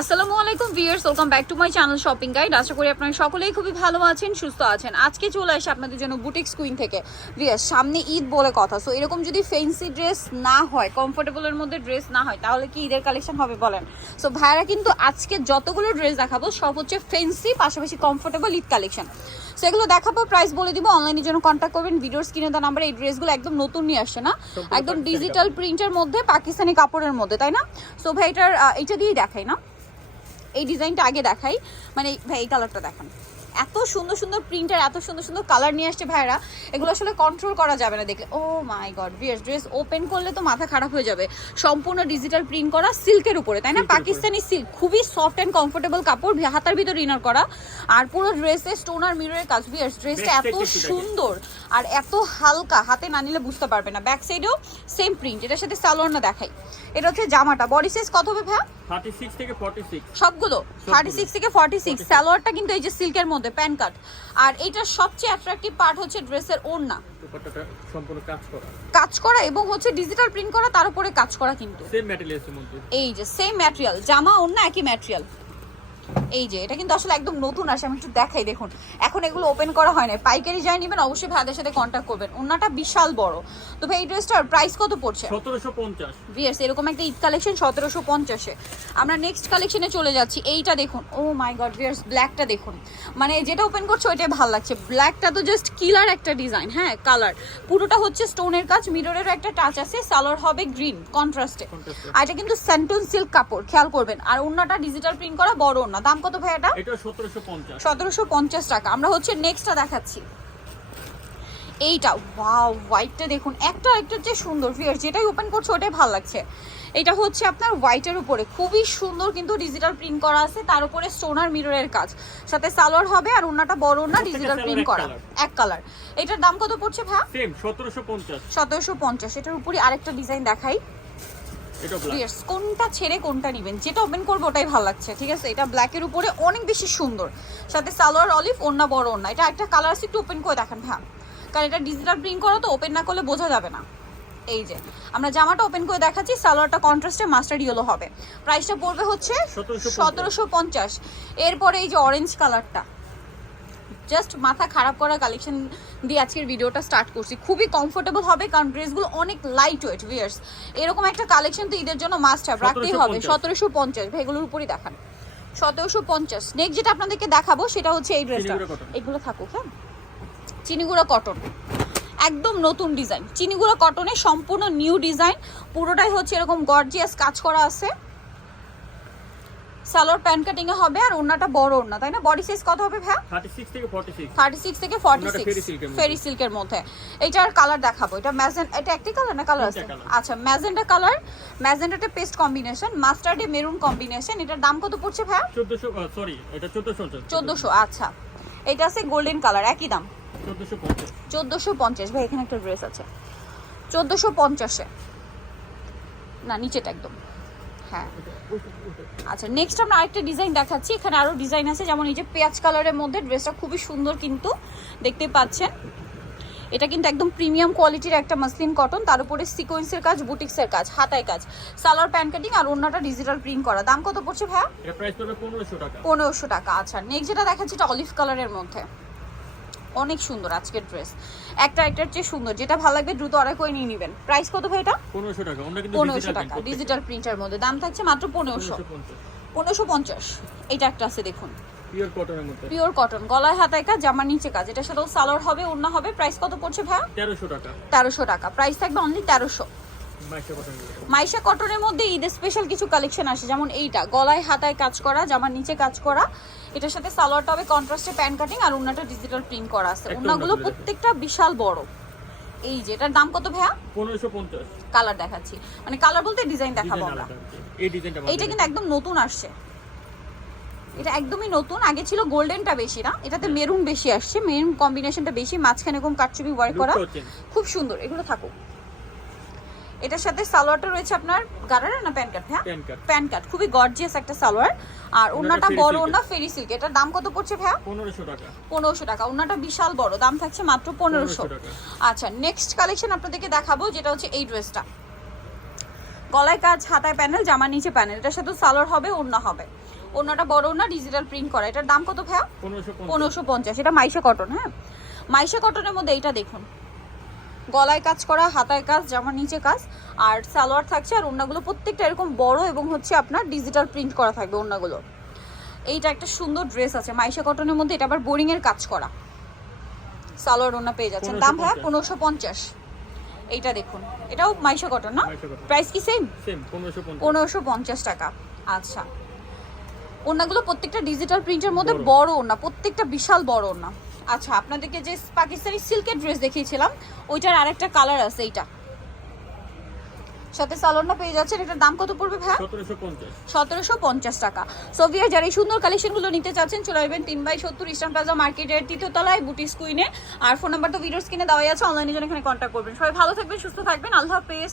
আসসালামু আলাইকুম viewers welcome back to my channel shopping guide. আশা করি আপনারা সকলেই খুবই ভালো আছেন সুস্থ আছেন। আজকে চলে আসে আপনাদের জন্য বুটিক্স কুইন থেকে। ভিউয়ার্স সামনে ঈদ বলে কথা সো এরকম যদি ফেন্সি ড্রেস না হয় কমফোর্টেবলের মধ্যে ড্রেস না হয় তাহলে কি ঈদের কালেকশন হবে বলেন? সো ভাইরা কিন্তু আজকে যতগুলো ড্রেস দেখাবো সব হচ্ছে ফেন্সি পাশাপাশি কমফোর্টেবল ঈদ কালেকশন সো এগুলো দেখাবো প্রাইস বলে দিব অনলাইনের জন্য কন্ট্যাক্ট করবেন। ভিডিওর স্ক্রিনে দেওয়া নাম্বারে এই ড্রেসগুলো একদম নতুন নিয়ে আসছে না? একদম ডিজিটাল প্রিন্টের মধ্যে পাকিস্তানি কাপড়ের মধ্যে তাই না? সো ভাই এটার এটা দিয়েই দেখাই না। এই ডিজাইনটা আগে দেখাই। মানে ভাই এই কালারটা দেখান। এত সুন্দর সুন্দর প্রিন্টার এত সুন্দর সুন্দর কালার নিয়ে আসছে ভাইরা এগুলো আসলে কন্ট্রোল করা যাবে না দেখলে। ও my god bears dress open করলে তো মাথা খারাপ হয়ে যাবে। সম্পূর্ণ ডিজিটাল প্রিন্ট করা সিল্কের উপরে তাই না। পাকিস্তানি সিল্ক খুবই সফট অ্যান্ড কমফোর্টেবল কাপড় হাতার ভিতর ইনার করা। আর পুরো ড্রেসে স্টোন আর মিররের কাজ বিয়ার্স ড্রেসটা এত। সুন্দর আর এত হালকা হাতে না নিলে বুঝতে পারবে না। ব্যাক সাইডেও সেম প্রিন্ট এটার সাথে সালোয়ার না দেখাই। এটা হচ্ছে জামাটা। বডি সাইজ কত হবে ভাইয়া? থেকে সবগুলো? থেকে ফর্টি সিক্স সালোয়ারটা কিন্তু এই যে সিল্কের মধ্যে প্যান কাট। আর এইটার সবচেয়ে অ্যাট্রাকটিভ পার্ট হচ্ছে ড্রেসের ওড়না। দুপাট্টাটা সম্পূর্ণ কাজ করা। কাজ করা এবং হচ্ছে ডিজিটাল প্রিন্ট করা তার উপরে কাজ করা কিন্তু। সেম ম্যাটেরিয়ালসের মধ্যে। এই যে সেম ম্যাটেরিয়াল জামা ওড়না একই ম্যাটেরিয়াল এই যে এটা কিন্তু আসলে একদম নতুন আসে আমি একটু দেখাই দেখুন। এখন এগুলো ওপেন করা হয় না পাইকারি যাই নেবেন অবশ্যই ভাইদের সাথে কন্ট্যাক্ট করবেন। ওড়নাটা বিশাল বড়। তো ভাই এই ড্রেসটার প্রাইস কত পড়ছে? সতেরোশো পঞ্চাশ। ভিয়ার্স এরকম একটা ঈদ কালেকশন সতেরোশো পঞ্চাশে। আমরা নেক্সট কালেকশনে চলে যাচ্ছি। এইটা দেখুন। ও মাই গড ভিয়ার্স ব্ল্যাকটা দেখুন। মানে যেটা ওপেন করছে ওইটাই ভালো লাগছে। ব্ল্যাকটা তো জাস্ট কিলার একটা ডিজাইন হ্যাঁ কালার পুরোটা হচ্ছে স্টোনের কাজ মিররেরও একটা টাচ আছে সালোয়ার হবে গ্রিন কন্ট্রাস্টে আর এটা কিন্তু স্যান্টন সিল্ক কাপড় খেয়াল করবেন। আর অন্যটা ডিজিটাল প্রিন্ট করা বড় ওন্না দাম কত ভাই এটা? এটা সতেরোশো পঞ্চাশ। সতেরোশো পঞ্চাশ টাকা। আমরা হচ্ছে নেক্সটটা দেখাচ্ছি। এইটা ওয়াও হোয়াইটটা দেখুন। একটা একটা যে সুন্দর ফিয়ার যেটাই ওপেন করছে ওটাই ভালো লাগছে। এটা হচ্ছে আপনার হোয়াইটের উপরে। খুবই সুন্দর কিন্তু ডিজিটাল প্রিন্ট করা আছে। তার উপরে স্টোনার মিররের কাজ। সাথে সালোয়ার হবে আর ওনাটা বড় ওনা ডিজিটাল প্রিন্ট করা। এক কালার এটার দাম কত পড়ছে ভ্যা সেম সতেরোশো পঞ্চাশ। সতেরোশো পঞ্চাশ। এটার উপরে আরেকটা ডিজাইন দেখাই। Yes, কোনটা ছেড়ে কোনটা নেবেন? যেটা ওপেন করব ওটাই ভালো লাগছে ঠিক আছে? এটা ব্ল্যাকের উপরে অনেক বেশি সুন্দর। সাথে সালোয়ার অলিভ ওন্না বড় ওন্না এটা একটা কালার আছে একটু ওপেন করে দেখেন হ্যাঁ কারণ এটা ডিজিটাল প্রিন্ট করা তো ওপেন না করলে বোঝা যাবে না। এই যে আমরা জামাটা ওপেন করে দেখাচ্ছি সালোয়ারটা কন্ট্রাস্টে মাস্টার ইয়েলো হবে। প্রাইসটা পড়বে হচ্ছে 1750 সতেরোশো পঞ্চাশ। এরপরে এই যে অরেঞ্জ কালারটা জাস্ট মাথা খারাপ করা কালেকশন দিয়ে আজকের ভিডিওটা স্টার্ট করছি। খুবই কমফোর্টেবল হবে কারণ ড্রেসগুলো অনেক লাইট ওয়েট ভিয়ার্স এরকম একটা কালেকশন তো ঈদের জন্য মাস্ট হ্যাভ রাখতেই হবে। সতেরোশো পঞ্চাশ। এগুলোর উপরই দেখান। সতেরোশো পঞ্চাশ। নেক্সট যেটা আপনাদেরকে দেখাবো সেটা হচ্ছে এই ড্রেসটা এগুলো থাকুক হ্যাঁ? চিনিগুড়া কটন একদম নতুন ডিজাইন চিনিগুড়া কটনের সম্পূর্ণ নিউ ডিজাইন পুরোটাই হচ্ছে এরকম গর্জিয়াস কাজ করা আছে। সালোয়ার প্যান্ট কাটিং এ হবে আর ওড়নাটা বড় ওড়না তাই না? বডি সাইজ কত হবে ভাই থার্টি সিক্স থেকে ফর্টি সিক্স থার্টি সিক্স থেকে ফর্টি ওনাটা সিক্স fairy silk এর মধ্যে। ফেরি সিল্কের মধ্যে। এইটার কালার দেখাবো। এটা ম্যাজেন এটা একটি কালার না কালার আছে? আচ্ছা ম্যাজেন্টা কালার ম্যাজেন্টাতে পেস্ট কম্বিনেশন মাস্টার্ডে মেরুন কম্বিনেশন এটার দাম কত পড়ছে ভাই চোদ্দোশো সরি এটা চোদ্দোশো পঞ্চাশ। চোদ্দোশো আচ্ছা। এটা আছে গোল্ডেন কালার একই দাম? চোদ্দোশো পঞ্চাশ। চোদ্দোশো পঞ্চাশ। ভাই এখানে একটা ড্রেস আছে। চোদ্দোশো পঞ্চাশে। না নিচেটা একদম। হ্যাঁ। আচ্ছা নেক্সট আমরা আরেকটা ডিজাইন দেখাচ্ছি। এখানে আরও ডিজাইন আছে যেমন এই যে পেঁয়াজ কালারের মধ্যে ড্রেসটা খুবই সুন্দর কিন্তু দেখতে পাচ্ছেন। এটা কিন্তু একদম প্রিমিয়াম কোয়ালিটির একটা মাসলিন কটন তার উপরে সিকোয়েন্সের কাজ বুটিক্সের কাজ হাতায় কাজ। সালোয়ার প্যান্ট কাটিং আর অন্যটা ডিজিটাল প্রিন্ট করা। দাম কত পড়ছে ভাইয়া? পনেরোশো টাকা। আচ্ছা। নেক্সট যেটা দেখাচ্ছি এটা অলিভ কালারের মধ্যে। অনেক সুন্দর আজকের ড্রেস একটা একটার চেয়ে সুন্দর যেটা ভালো লাগবে দ্রুত অর্ডার করে নিয়ে নেবেন। প্রাইস কত ভাই এটা? পনেরোশো টাকা পনেরোশো টাকা ডিজিটাল প্রিন্টার মধ্যে। দাম থাকছে মাত্র পনেরোশো। পনেরোশো পঞ্চাশ। এটা একটা আছে দেখুন। পিওর কটনের মধ্যে। পিওর কটন গলায় হাতায় কাজ জামার নিচে কাজ। এটার সাথেও সালোয়ার হবে অন্য হবে। প্রাইস কত পড়ছে ভাই তেরোশো টাকা। তেরোশো টাকা। প্রাইস থাকবে অনলি তেরোশো। মাইশা কটনের মধ্যে। ঈদের স্পেশাল কিছু কালেকশন আসে যেমন এইটা। গলায় হাতায় কাজ করা জামার নিচে কাজ করা। এটার সাথে সালোয়ারটা হবে কন্ট্রাস্টে প্যান্ট কাটিং আর ওনাটা ডিজিটাল প্রিন্ট করা আছে। ওনাগুলো প্রত্যেকটা বিশাল বড়। এই যে এটার দাম কত ভাইয়া? পনেরোশো পঞ্চাশ। কালার দেখাচ্ছি। মানে কালার বলতে ডিজাইন দেখাবো আমরা। এই ডিজাইনটা এইটা কিন্তু একদম নতুন আসছে। এটা একদমই নতুন। আগে ছিল গোল্ডেনটা বেশি না। এটাতে মেরুন বেশি আসছে। মেরুন কম্বিনেশনটা বেশি। মাঝখানে এরকম কাটচুপি ওয়ার্ক করা। খুব সুন্দর। এগুলো থাকুক। এটার সাথে সালোয়ারটা রয়েছে আপনার গারারা না প্যান্ট কাট হ্যাঁ? প্যান কাট খুবই গর্জিয়াস একটা সালোয়ার। আর ওনাটা বড় ওনা ফেরি সিল্ক এটার দাম কত পড়ছে ভাইয়া? পনেরোশো টাকা। পনেরোশো টাকা। ওনাটা বিশাল বড় দাম থাকছে মাত্র পনেরোশো। টাকা। আচ্ছা নেক্সট কালেকশন আপনাদেরকে দেখাবো যেটা হচ্ছে এই ড্রেসটা গলায় কাজ হাতায় প্যানেল জামার নিচে প্যানেল এটার সাথে সালোয়ার হবে ওড়না হবে। ওড়নাটা বড় ওড়না ডিজিটাল প্রিন্ট করা। এটার দাম কত ভাইয়া? পঞ্চাশ। পনেরোশো পঞ্চাশ। এটা মাইশা কটন হ্যাঁ? মাইশা কটনের মধ্যে এইটা দেখুন। গলায় কাজ করা হাতায় কাজ জামার নিচে কাজ আর সালোয়ার থাকছে আর ওড়নাগুলো প্রত্যেকটা এরকম বড় এবং হচ্ছে আপনার ডিজিটাল প্রিন্ট করা থাকবে ওড়নাগুলো। এইটা একটা সুন্দর ড্রেস আছে মাইশা কটনের মধ্যে এটা আবার বোরিং এর কাজ করা। সালোয়ার ওড়না পেয়ে যাচ্ছেন। দাম হ্যাঁ পনেরোশো পঞ্চাশ। এইটা দেখুন। এটাও মাইশা কটন না? প্রাইস কি সেম পনেরোশো পঞ্চাশ। টাকা। আচ্ছা। ওড়নাগুলো প্রত্যেকটা ডিজিটাল প্রিন্টের মধ্যে বড়। ওড়না প্রত্যেকটা বিশাল বড় ওড়না। আচ্ছা আপনাদেরকে যে পাকিস্তানি সিল্কের ড্রেস দেখিয়েছিলাম ওইটার আরেকটা কালার আছে এইটা। সাথে সালোয়ারটা পেয়ে যাচ্ছেন এটার দাম কত পড়বে ভাই সতেরোশো পঞ্চাশ। টাকা। সোভিয়ার যারা এই সুন্দর কালেকশনগুলো নিতে চাচ্ছেন চলে আসবেন তিন বাই সত্তর ইস্টার্ন প্লাজা মার্কেটের তৃতীয় তলায় বুটিস কুইনে আর ফোন নাম্বার তো ভিডিওস কিনে দেওয়াই আছে অনলাইনে জন্য এখানে কন্ট্যাক্ট করবেন। সবাই ভালো থাকবেন সুস্থ থাকবেন আল্লাহ হাফেজ।